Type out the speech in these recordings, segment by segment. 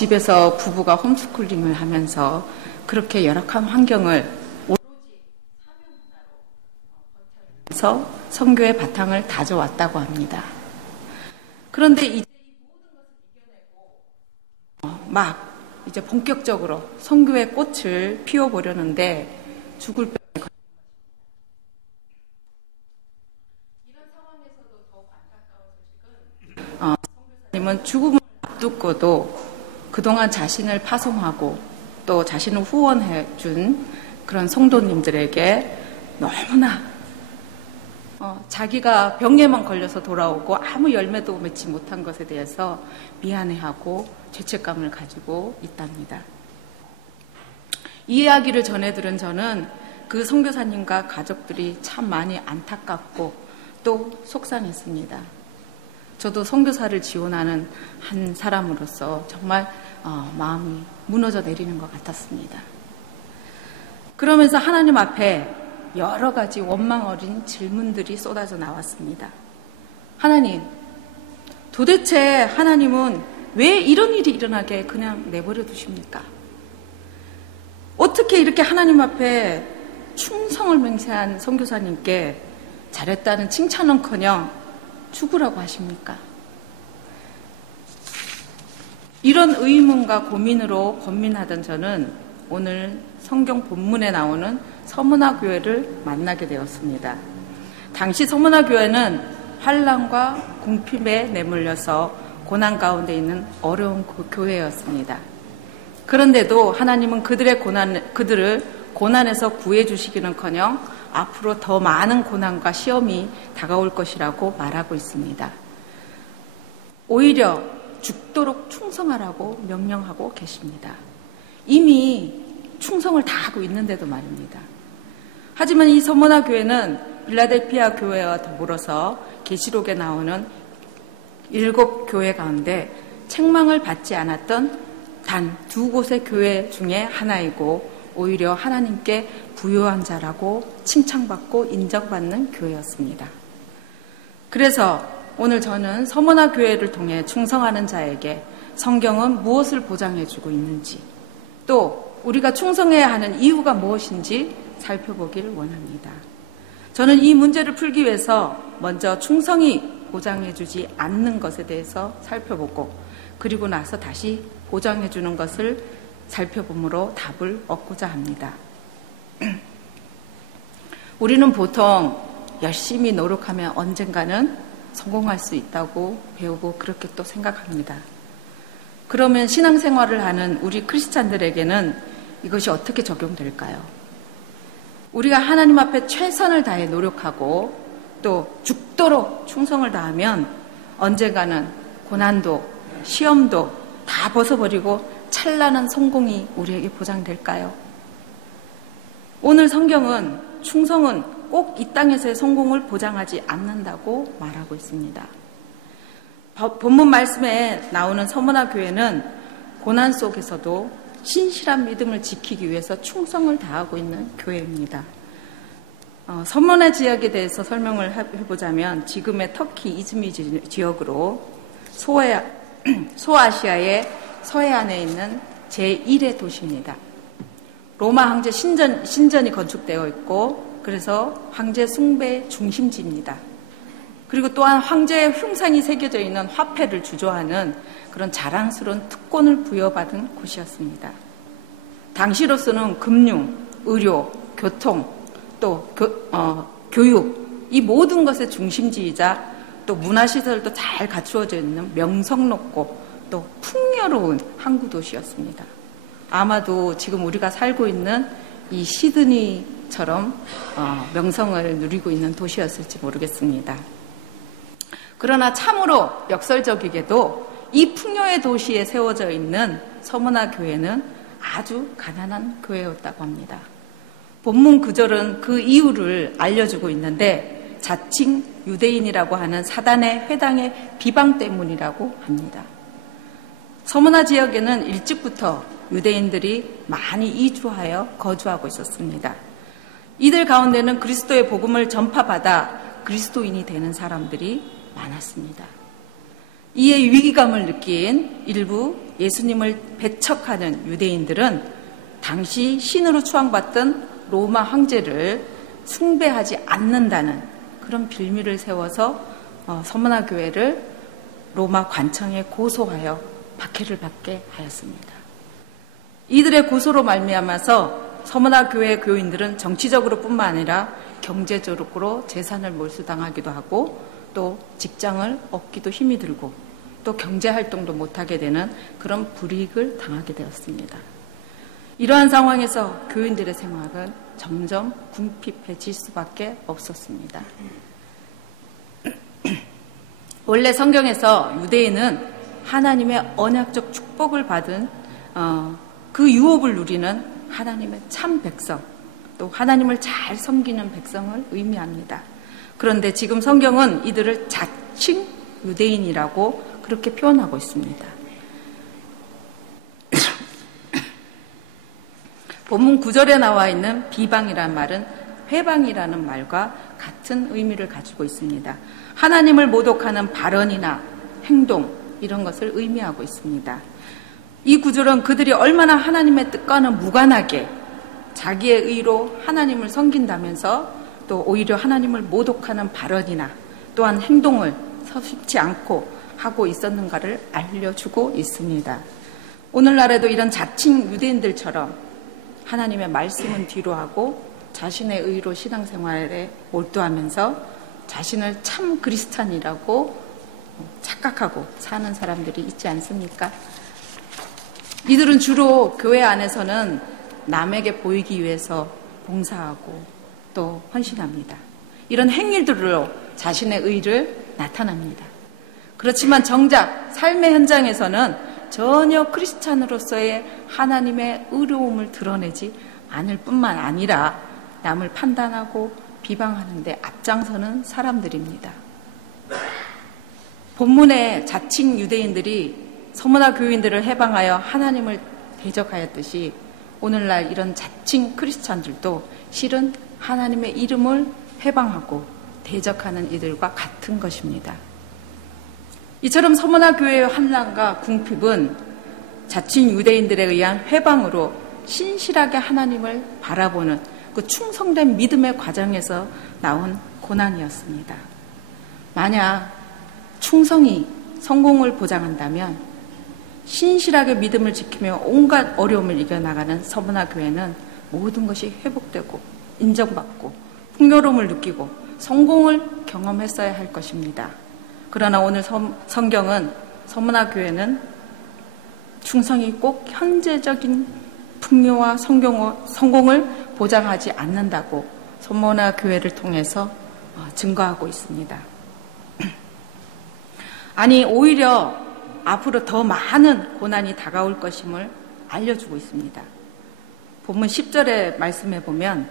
집에서 부부가 홈스쿨링을 하면서 그렇게 열악한 환경을 오로지 사명 하나로 버텨내면서 선교의 바탕을 다져왔다고 합니다. 그런데 이제 이 모든 것을 이겨내고 막 이제 본격적으로 선교의 꽃을 피워보려는데 죽을 병에 걸린 것입니다. 이런 상황에서도 더욱 안타까운 소식은 선교사님은 죽음을 앞두고도 그동안 자신을 파송하고 또 자신을 후원해 준 그런 성도님들에게 너무나 자기가 병에만 걸려서 돌아오고 아무 열매도 맺지 못한 것에 대해서 미안해하고 죄책감을 가지고 있답니다. 이 이야기를 전해 들은 저는 그 선교사님과 가족들이 참 많이 안타깝고 또 속상했습니다. 저도 선교사를 지원하는 한 사람으로서 정말 마음이 무너져 내리는 것 같았습니다. 그러면서 하나님 앞에 여러 가지 원망 어린 질문들이 쏟아져 나왔습니다. 하나님, 도대체 하나님은 왜 이런 일이 일어나게 그냥 내버려 두십니까? 어떻게 이렇게 하나님 앞에 충성을 맹세한 선교사님께 잘했다는 칭찬은커녕 죽으라고 하십니까? 이런 의문과 고민으로 고민하던 저는 오늘 성경 본문에 나오는 서문화 교회를 만나게 되었습니다. 당시 서문화 교회는 환난과 궁핍에 내몰려서 고난 가운데 있는 어려운 교회였습니다. 그런데도 하나님은 그들을 고난에서 구해 주시기는커녕 앞으로 더 많은 고난과 시험이 다가올 것이라고 말하고 있습니다. 오히려 죽도록 충성하라고 명령하고 계십니다. 이미 충성을 다하고 있는데도 말입니다. 하지만 이 서문화 교회는 빌라델피아 교회와 더불어서 계시록에 나오는 7교회 가운데 책망을 받지 않았던 단 2곳의 교회 중에 하나이고 오히려 하나님께 부요한 자라고 칭찬받고 인정받는 교회였습니다. 그래서 오늘 저는 서문화 교회를 통해 충성하는 자에게 성경은 무엇을 보장해주고 있는지 또 우리가 충성해야 하는 이유가 무엇인지 살펴보기를 원합니다. 저는 이 문제를 풀기 위해서 먼저 충성이 보장해주지 않는 것에 대해서 살펴보고 그리고 나서 다시 보장해주는 것을 살펴봄으로 답을 얻고자 합니다. 우리는 보통 열심히 노력하면 언젠가는 성공할 수 있다고 배우고 그렇게 또 생각합니다. 그러면 신앙생활을 하는 우리 크리스찬들에게는 이것이 어떻게 적용될까요? 우리가 하나님 앞에 최선을 다해 노력하고 또 죽도록 충성을 다하면 언젠가는 고난도 시험도 다 벗어버리고 찬란한 성공이 우리에게 보장될까요? 오늘 성경은 충성은 꼭 이 땅에서의 성공을 보장하지 않는다고 말하고 있습니다. 본문 말씀에 나오는 서문화 교회는 고난 속에서도 신실한 믿음을 지키기 위해서 충성을 다하고 있는 교회입니다. 서문화 지역에 대해서 설명을 해보자면 지금의 터키 이즈미 지역으로 소아시아의 서해안에 있는 제1의 도시입니다. 로마 황제 신전이 건축되어 있고 그래서 황제 숭배 중심지입니다. 그리고 또한 황제의 흉상이 새겨져 있는 화폐를 주조하는 그런 자랑스러운 특권을 부여받은 곳이었습니다. 당시로서는 금융, 의료, 교통, 또 교육 이 모든 것의 중심지이자 또 문화시설도 잘 갖추어져 있는 명성높고 또 풍요로운 항구 도시였습니다. 아마도 지금 우리가 살고 있는 이 시드니처럼 명성을 누리고 있는 도시였을지 모르겠습니다. 그러나 참으로 역설적이게도 이 풍요의 도시에 세워져 있는 서문화 교회는 아주 가난한 교회였다고 합니다. 본문 구절은 그 이유를 알려주고 있는데 자칭 유대인이라고 하는 사단의 회당의 비방 때문이라고 합니다. 서문화 지역에는 일찍부터 유대인들이 많이 이주하여 거주하고 있었습니다. 이들 가운데는 그리스도의 복음을 전파받아 그리스도인이 되는 사람들이 많았습니다. 이에 위기감을 느낀 일부 예수님을 배척하는 유대인들은 당시 신으로 추앙받던 로마 황제를 숭배하지 않는다는 그런 빌미를 세워서 서머나 교회를 로마 관청에 고소하여 박해를 받게 하였습니다. 이들의 고소로 말미암아서 서머나 교회 교인들은 정치적으로 뿐만 아니라 경제적으로 재산을 몰수당하기도 하고 또 직장을 얻기도 힘이 들고 또 경제활동도 못하게 되는 그런 불이익을 당하게 되었습니다. 이러한 상황에서 교인들의 생활은 점점 궁핍해질 수밖에 없었습니다. 원래 성경에서 유대인은 하나님의 언약적 축복을 받은 그 유업을 누리는 하나님의 참 백성, 또 하나님을 잘 섬기는 백성을 의미합니다. 그런데 지금 성경은 이들을 자칭 유대인이라고 그렇게 표현하고 있습니다. 본문 9절에 나와 있는 비방이라는 말은 회방이라는 말과 같은 의미를 가지고 있습니다. 하나님을 모독하는 발언이나 행동 이런 것을 의미하고 있습니다. 이 구절은 그들이 얼마나 하나님의 뜻과는 무관하게 자기의 의로 하나님을 섬긴다면서 또 오히려 하나님을 모독하는 발언이나 또한 행동을 서슴지 않고 하고 있었는가를 알려주고 있습니다. 오늘날에도 이런 자칭 유대인들처럼 하나님의 말씀은 뒤로 하고 자신의 의로 신앙생활에 몰두하면서 자신을 참 그리스찬이라고 착각하고 사는 사람들이 있지 않습니까? 이들은 주로 교회 안에서는 남에게 보이기 위해서 봉사하고 또 헌신합니다. 이런 행위들로 자신의 의를 나타납니다. 그렇지만 정작 삶의 현장에서는 전혀 크리스찬으로서의 하나님의 의로움을 드러내지 않을 뿐만 아니라 남을 판단하고 비방하는 데 앞장서는 사람들입니다. 본문의 자칭 유대인들이 서머나 교인들을 해방하여 하나님을 대적하였듯이 오늘날 이런 자칭 크리스찬들도 실은 하나님의 이름을 해방하고 대적하는 이들과 같은 것입니다. 이처럼 서머나 교회의 환난과 궁핍은 자칭 유대인들에 의한 회방으로 신실하게 하나님을 바라보는 그 충성된 믿음의 과정에서 나온 고난이었습니다. 만약 충성이 성공을 보장한다면 신실하게 믿음을 지키며 온갖 어려움을 이겨나가는 서머나 교회는 모든 것이 회복되고 인정받고 풍요로움을 느끼고 성공을 경험했어야 할 것입니다. 그러나 오늘 성경은 서머나 교회는 충성이 꼭 현재적인 풍요와 성공을 보장하지 않는다고 서머나 교회를 통해서 증거하고 있습니다. 아니 오히려 앞으로 더 많은 고난이 다가올 것임을 알려주고 있습니다. 본문 10절의 말씀에 보면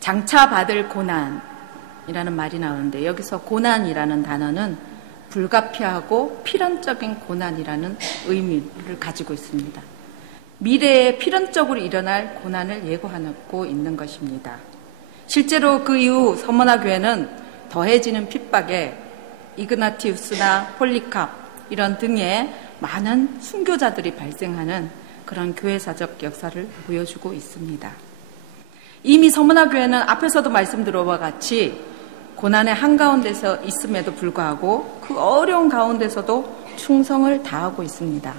장차 받을 고난이라는 말이 나오는데 여기서 고난이라는 단어는 불가피하고 필연적인 고난이라는 의미를 가지고 있습니다. 미래에 필연적으로 일어날 고난을 예고하고 있는 것입니다. 실제로 그 이후 서머나 교회는 더해지는 핍박에 이그나티우스나 폴리캅 이런 등의 많은 순교자들이 발생하는 그런 교회사적 역사를 보여주고 있습니다. 이미 서머나 교회는 앞에서도 말씀드린 바와 같이 고난의 한가운데서 있음에도 불구하고 그 어려운 가운데서도 충성을 다하고 있습니다.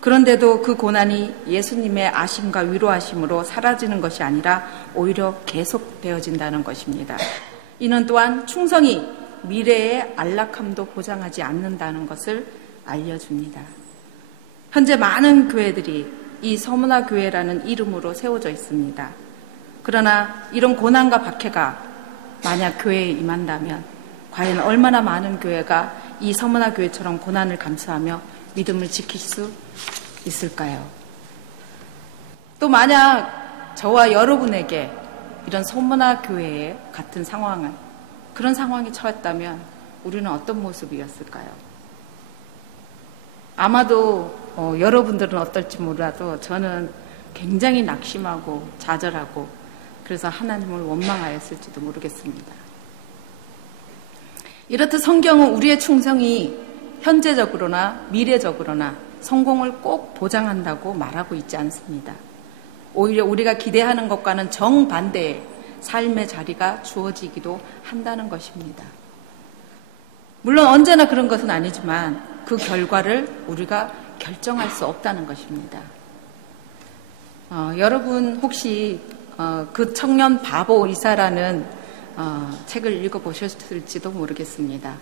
그런데도 그 고난이 예수님의 아심과 위로하심으로 사라지는 것이 아니라 오히려 계속되어진다는 것입니다. 이는 또한 충성이 미래의 안락함도 보장하지 않는다는 것을 알려줍니다. 현재 많은 교회들이 이 서머나 교회라는 이름으로 세워져 있습니다. 그러나 이런 고난과 박해가 만약 교회에 임한다면 과연 얼마나 많은 교회가 이 서머나 교회처럼 고난을 감수하며 믿음을 지킬 수 있을까요? 또 만약 저와 여러분에게 이런 서머나 교회의 같은 그런 상황이 처했다면 우리는 어떤 모습이었을까요? 아마도 여러분들은 어떨지 몰라도 저는 굉장히 낙심하고 좌절하고 그래서 하나님을 원망하였을지도 모르겠습니다. 이렇듯 성경은 우리의 충성이 현재적으로나 미래적으로나 성공을 꼭 보장한다고 말하고 있지 않습니다. 오히려 우리가 기대하는 것과는 정반대의 삶의 자리가 주어지기도 한다는 것입니다. 물론 언제나 그런 것은 아니지만 그 결과를 우리가 결정할 수 없다는 것입니다. 여러분 혹시 그 청년 바보 의사라는 책을 읽어보셨을지도 모르겠습니다.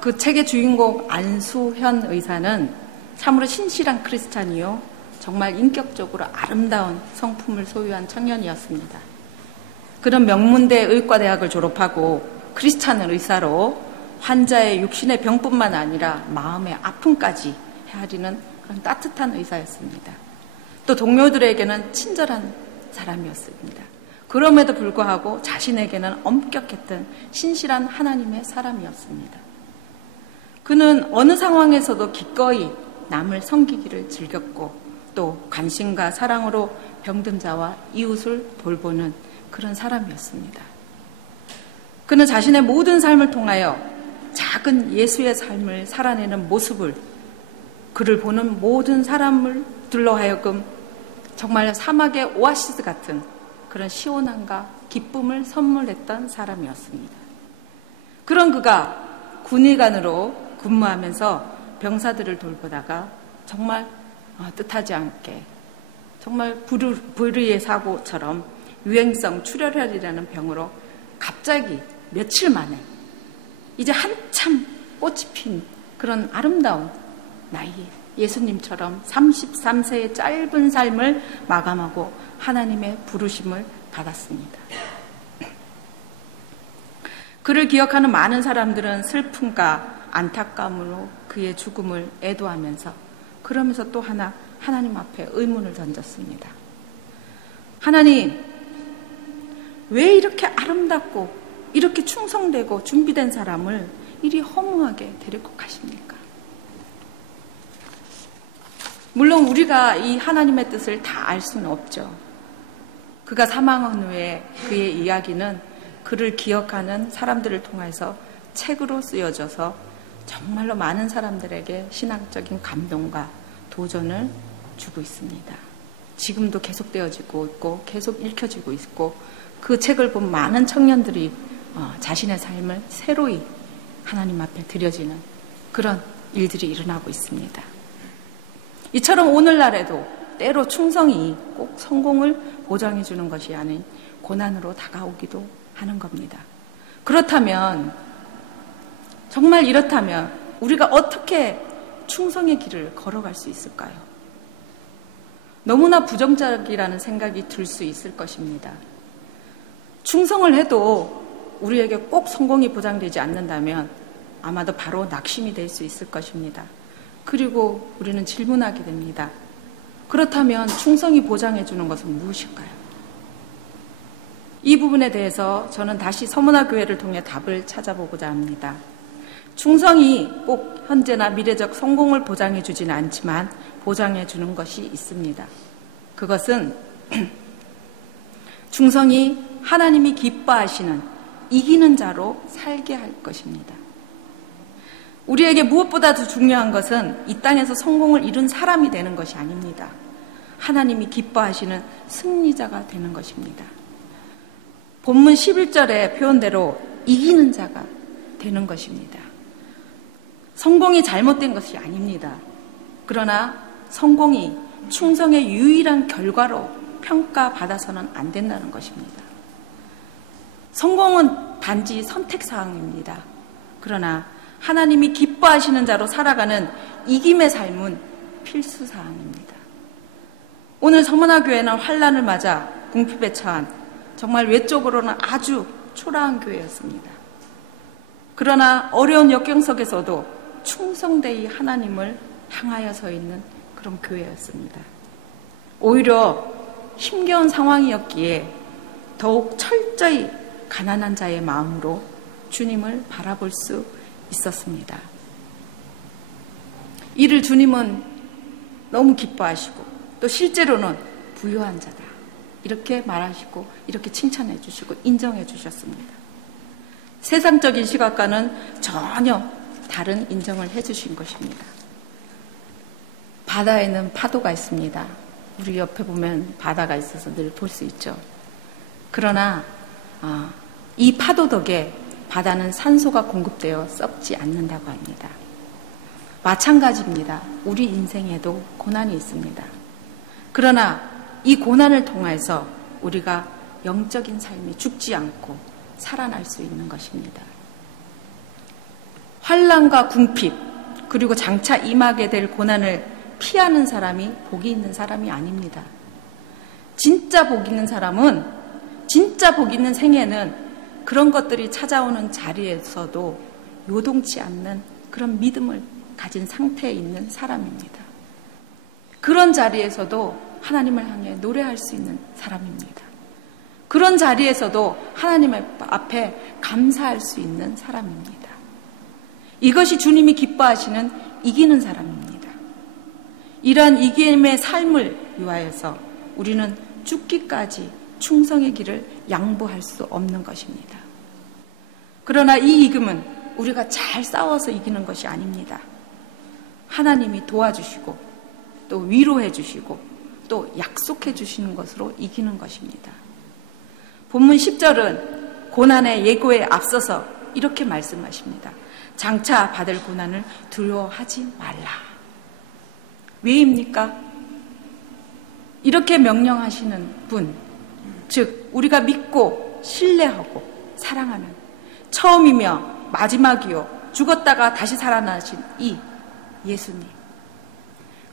그 책의 주인공 안수현 의사는 참으로 신실한 크리스찬이요, 정말 인격적으로 아름다운 성품을 소유한 청년이었습니다. 그는 명문대 의과대학을 졸업하고 크리스찬 의사로 환자의 육신의 병뿐만 아니라 마음의 아픔까지 헤아리는 그런 따뜻한 의사였습니다. 또 동료들에게는 친절한 사람이었습니다. 그럼에도 불구하고 자신에게는 엄격했던 신실한 하나님의 사람이었습니다. 그는 어느 상황에서도 기꺼이 남을 섬기기를 즐겼고 또 관심과 사랑으로 병든 자와 이웃을 돌보는 그런 사람이었습니다. 그는 자신의 모든 삶을 통하여 작은 예수의 삶을 살아내는 모습을 그를 보는 모든 사람을 들러 하여금 정말 사막의 오아시스 같은 그런 시원함과 기쁨을 선물했던 사람이었습니다. 그런 그가 군의관으로 근무하면서 병사들을 돌보다가 정말 뜻하지 않게 정말 불의의 사고처럼 유행성 출혈혈이라는 병으로 갑자기 며칠 만에 이제 한참 꽃이 핀 그런 아름다운 나이에 예수님처럼 33세의 짧은 삶을 마감하고 하나님의 부르심을 받았습니다. 그를 기억하는 많은 사람들은 슬픔과 안타까움으로 그의 죽음을 애도하면서 그러면서 또 하나님 앞에 의문을 던졌습니다. 하나님, 왜 이렇게 아름답고 이렇게 충성되고 준비된 사람을 이리 허무하게 데리고 가십니까? 물론 우리가 이 하나님의 뜻을 다 알 수는 없죠. 그가 사망한 후에 그의 이야기는 그를 기억하는 사람들을 통해서 책으로 쓰여져서 정말로 많은 사람들에게 신앙적인 감동과 도전을 주고 있습니다. 지금도 계속되어지고 있고 계속 읽혀지고 있고 그 책을 본 많은 청년들이 자신의 삶을 새로이 하나님 앞에 드려지는 그런 일들이 일어나고 있습니다. 이처럼 오늘날에도 때로 충성이 꼭 성공을 보장해 주는 것이 아닌 고난으로 다가오기도 하는 겁니다. 그렇다면 정말 이렇다면 우리가 어떻게 충성의 길을 걸어갈 수 있을까요? 너무나 부정적이라는 생각이 들 수 있을 것입니다. 충성을 해도 우리에게 꼭 성공이 보장되지 않는다면 아마도 바로 낙심이 될 수 있을 것입니다. 그리고 우리는 질문하게 됩니다. 그렇다면 충성이 보장해 주는 것은 무엇일까요? 이 부분에 대해서 저는 다시 서문화 교회를 통해 답을 찾아보고자 합니다. 충성이 꼭 현재나 미래적 성공을 보장해 주지는 않지만 보장해 주는 것이 있습니다. 그것은 충성이 하나님이 기뻐하시는 이기는 자로 살게 할 것입니다. 우리에게 무엇보다도 중요한 것은 이 땅에서 성공을 이룬 사람이 되는 것이 아닙니다. 하나님이 기뻐하시는 승리자가 되는 것입니다. 본문 11절의 표현대로 이기는 자가 되는 것입니다. 성공이 잘못된 것이 아닙니다. 그러나 성공이 충성의 유일한 결과로 평가받아서는 안 된다는 것입니다. 성공은 단지 선택사항입니다. 그러나 하나님이 기뻐하시는 자로 살아가는 이김의 삶은 필수사항입니다. 오늘 서문화 교회는 환난을 맞아 궁핍에 처한 정말 외적으로는 아주 초라한 교회였습니다. 그러나 어려운 역경 속에서도 충성되이 하나님을 향하여 서 있는 그런 교회였습니다. 오히려 힘겨운 상황이었기에 더욱 철저히 가난한 자의 마음으로 주님을 바라볼 수 있었습니다. 이를 주님은 너무 기뻐하시고 또 실제로는 부유한 자다 이렇게 말하시고 이렇게 칭찬해 주시고 인정해 주셨습니다. 세상적인 시각과는 전혀 다른 인정을 해주신 것입니다. 바다에는 파도가 있습니다. 우리 옆에 보면 바다가 있어서 늘 볼 수 있죠. 그러나 이 파도 덕에 바다는 산소가 공급되어 썩지 않는다고 합니다. 마찬가지입니다. 우리 인생에도 고난이 있습니다. 그러나 이 고난을 통해서 우리가 영적인 삶이 죽지 않고 살아날 수 있는 것입니다. 환난과 궁핍 그리고 장차 임하게 될 고난을 피하는 사람이 복이 있는 사람이 아닙니다. 진짜 복 있는 사람은, 진짜 복 있는 생애는 그런 것들이 찾아오는 자리에서도 요동치 않는 그런 믿음을 가진 상태에 있는 사람입니다. 그런 자리에서도 하나님을 향해 노래할 수 있는 사람입니다. 그런 자리에서도 하나님 앞에 감사할 수 있는 사람입니다. 이것이 주님이 기뻐하시는 이기는 사람입니다. 이러한 이김의 삶을 위하여서 우리는 죽기까지 충성의 길을 양보할 수 없는 것입니다. 그러나 이 이김은 우리가 잘 싸워서 이기는 것이 아닙니다. 하나님이 도와주시고 또 위로해 주시고 또 약속해 주시는 것으로 이기는 것입니다. 본문 10절은 고난의 예고에 앞서서 이렇게 말씀하십니다. 장차 받을 고난을 두려워하지 말라. 왜입니까? 이렇게 명령하시는 분, 즉 우리가 믿고 신뢰하고 사랑하는 처음이며 마지막이요 죽었다가 다시 살아나신 이 예수님,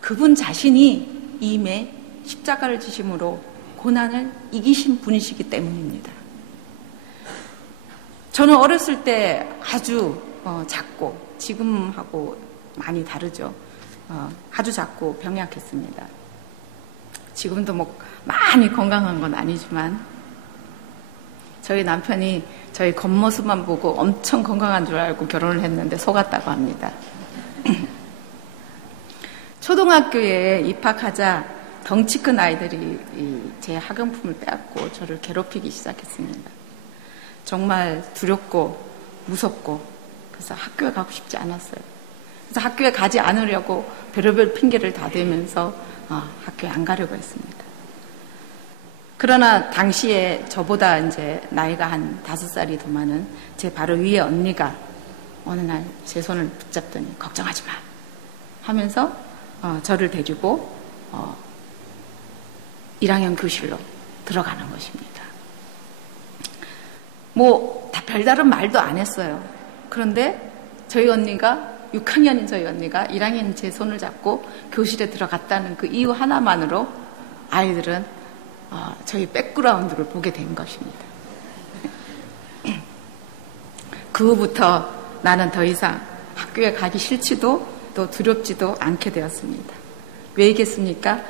그분 자신이 이미 십자가를 지심으로 고난을 이기신 분이시기 때문입니다. 저는 어렸을 때 아주 작고 지금하고 많이 다르죠. 아주 작고 병약했습니다. 지금도 많이 건강한 건 아니지만 저희 남편이 저희 겉모습만 보고 엄청 건강한 줄 알고 결혼을 했는데 속았다고 합니다. 초등학교에 입학하자 덩치 큰 아이들이 제 학용품을 빼앗고 저를 괴롭히기 시작했습니다. 정말 두렵고 무섭고 그래서 학교에 가고 싶지 않았어요. 그래서 학교에 가지 않으려고 별의별 핑계를 다 대면서 학교에 안 가려고 했습니다. 그러나 당시에 저보다 이제 나이가 한 5살이 더 많은 제 바로 위에 언니가 어느 날 제 손을 붙잡더니 걱정하지 마 하면서 저를 데리고 1학년 교실로 들어가는 것입니다. 다 별다른 말도 안 했어요. 그런데 저희 언니가 6학년인 저희 언니가 1학년 제 손을 잡고 교실에 들어갔다는 그 이유 하나만으로 아이들은 저희 백그라운드를 보게 된 것입니다. 그 후부터 나는 더 이상 학교에 가기 싫지도 또 두렵지도 않게 되었습니다. 왜이겠습니까?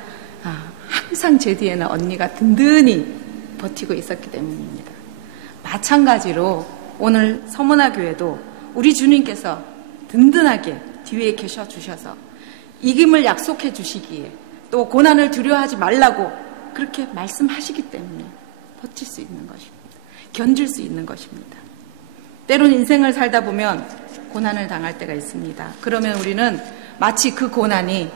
항상 제 뒤에는 언니가 든든히 버티고 있었기 때문입니다. 마찬가지로 오늘 서문화 교회도 우리 주님께서 든든하게 뒤에 계셔 주셔서 이김을 약속해 주시기에 또 고난을 두려워하지 말라고 그렇게 말씀하시기 때문에 버틸 수 있는 것입니다. 견딜 수 있는 것입니다. 때론 인생을 살다 보면 고난을 당할 때가 있습니다. 그러면 우리는 마치 그 고난이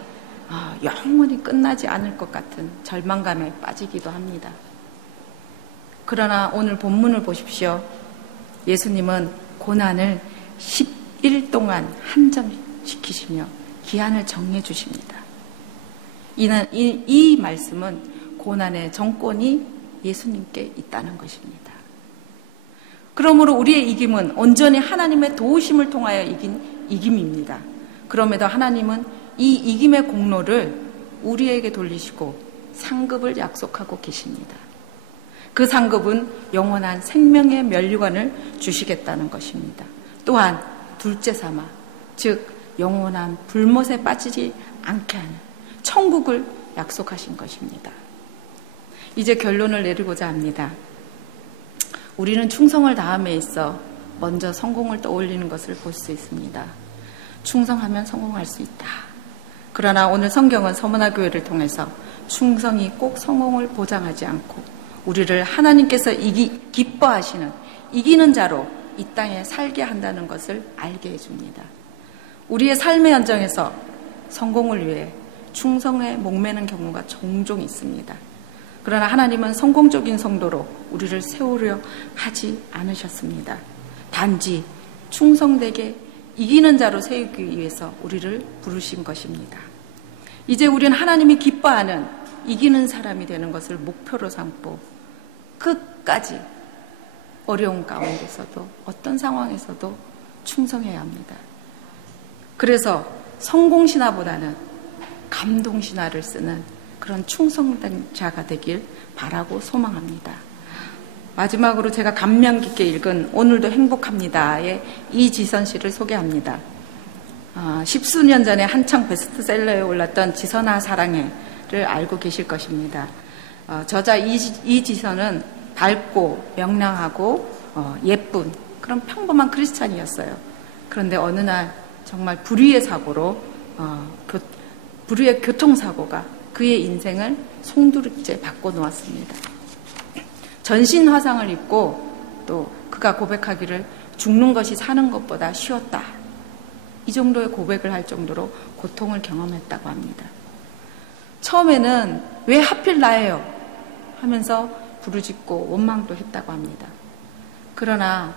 영원히 끝나지 않을 것 같은 절망감에 빠지기도 합니다. 그러나 오늘 본문을 보십시오. 예수님은 고난을 10일 동안 한정시키시며 기한을 정해 주십니다. 이 말씀은 고난의 정권이 예수님께 있다는 것입니다. 그러므로 우리의 이김은 온전히 하나님의 도우심을 통하여 이긴 이김입니다. 그럼에도 하나님은 이 이김의 공로를 우리에게 돌리시고 상급을 약속하고 계십니다. 그 상급은 영원한 생명의 면류관을 주시겠다는 것입니다. 또한 둘째 삼아, 즉 영원한 불못에 빠지지 않게 하는 천국을 약속하신 것입니다. 이제 결론을 내리고자 합니다. 우리는 충성을 다함에 있어 먼저 성공을 떠올리는 것을 볼 수 있습니다. 충성하면 성공할 수 있다. 그러나 오늘 성경은 서문화 교회를 통해서 충성이 꼭 성공을 보장하지 않고 우리를 하나님께서 기뻐하시는 이기는 자로 이 땅에 살게 한다는 것을 알게 해줍니다. 우리의 삶의 현장에서 성공을 위해 충성에 목매는 경우가 종종 있습니다. 그러나 하나님은 성공적인 성도로 우리를 세우려 하지 않으셨습니다. 단지 충성되게 이기는 자로 세우기 위해서 우리를 부르신 것입니다. 이제 우리는 하나님이 기뻐하는 이기는 사람이 되는 것을 목표로 삼고 끝까지 어려운 가운데서도 어떤 상황에서도 충성해야 합니다. 그래서 성공신화보다는 감동신화를 쓰는 그런 충성된 자가 되길 바라고 소망합니다. 마지막으로 제가 감명 깊게 읽은 오늘도 행복합니다의 이지선 씨를 소개합니다. 10수년 전에 한창 베스트셀러에 올랐던 지선아 사랑해를 알고 계실 것입니다. 저자 이지선은 밝고 명랑하고 예쁜 그런 평범한 크리스찬이었어요. 그런데 어느 날 정말 불의의 교통사고가 그의 인생을 송두리째 바꿔놓았습니다. 전신 화상을 입고 또 그가 고백하기를 죽는 것이 사는 것보다 쉬웠다. 이 정도의 고백을 할 정도로 고통을 경험했다고 합니다. 처음에는 왜 하필 나예요? 하면서 부르짖고 원망도 했다고 합니다. 그러나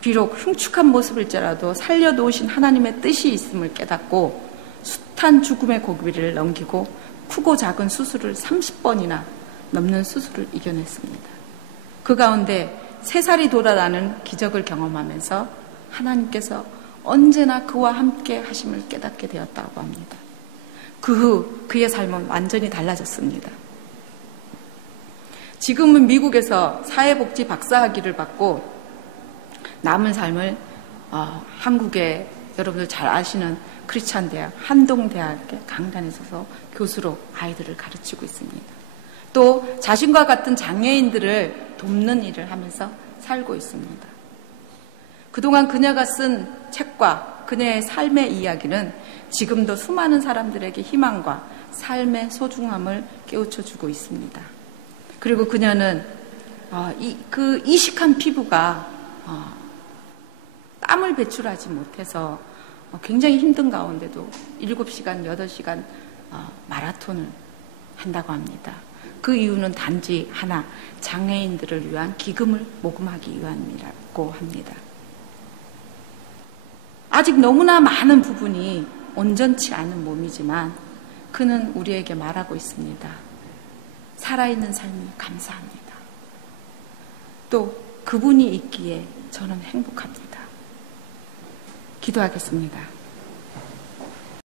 비록 흉측한 모습일지라도 살려놓으신 하나님의 뜻이 있음을 깨닫고 숱한 죽음의 고비를 넘기고 크고 작은 수술을 30번이나 넘는 수술을 이겨냈습니다. 그 가운데 3살이 돌아나는 기적을 경험하면서 하나님께서 언제나 그와 함께 하심을 깨닫게 되었다고 합니다. 그 후 그의 삶은 완전히 달라졌습니다. 지금은 미국에서 사회복지 박사학위를 받고 남은 삶을 한국의 여러분들 잘 아시는 크리스찬 대학 한동대학의 강단에 서서 교수로 아이들을 가르치고 있습니다. 또 자신과 같은 장애인들을 돕는 일을 하면서 살고 있습니다. 그동안 그녀가 쓴 책과 그녀의 삶의 이야기는 지금도 수많은 사람들에게 희망과 삶의 소중함을 깨우쳐주고 있습니다. 그리고 그녀는 그 이식한 피부가 땀을 배출하지 못해서 굉장히 힘든 가운데도 7시간, 8시간 마라톤을 한다고 합니다. 그 이유는 단지 하나, 장애인들을 위한 기금을 모금하기 위함이라고 합니다. 아직 너무나 많은 부분이 온전치 않은 몸이지만 그는 우리에게 말하고 있습니다. 살아있는 삶이 감사합니다. 또 그분이 있기에 저는 행복합니다. 기도하겠습니다.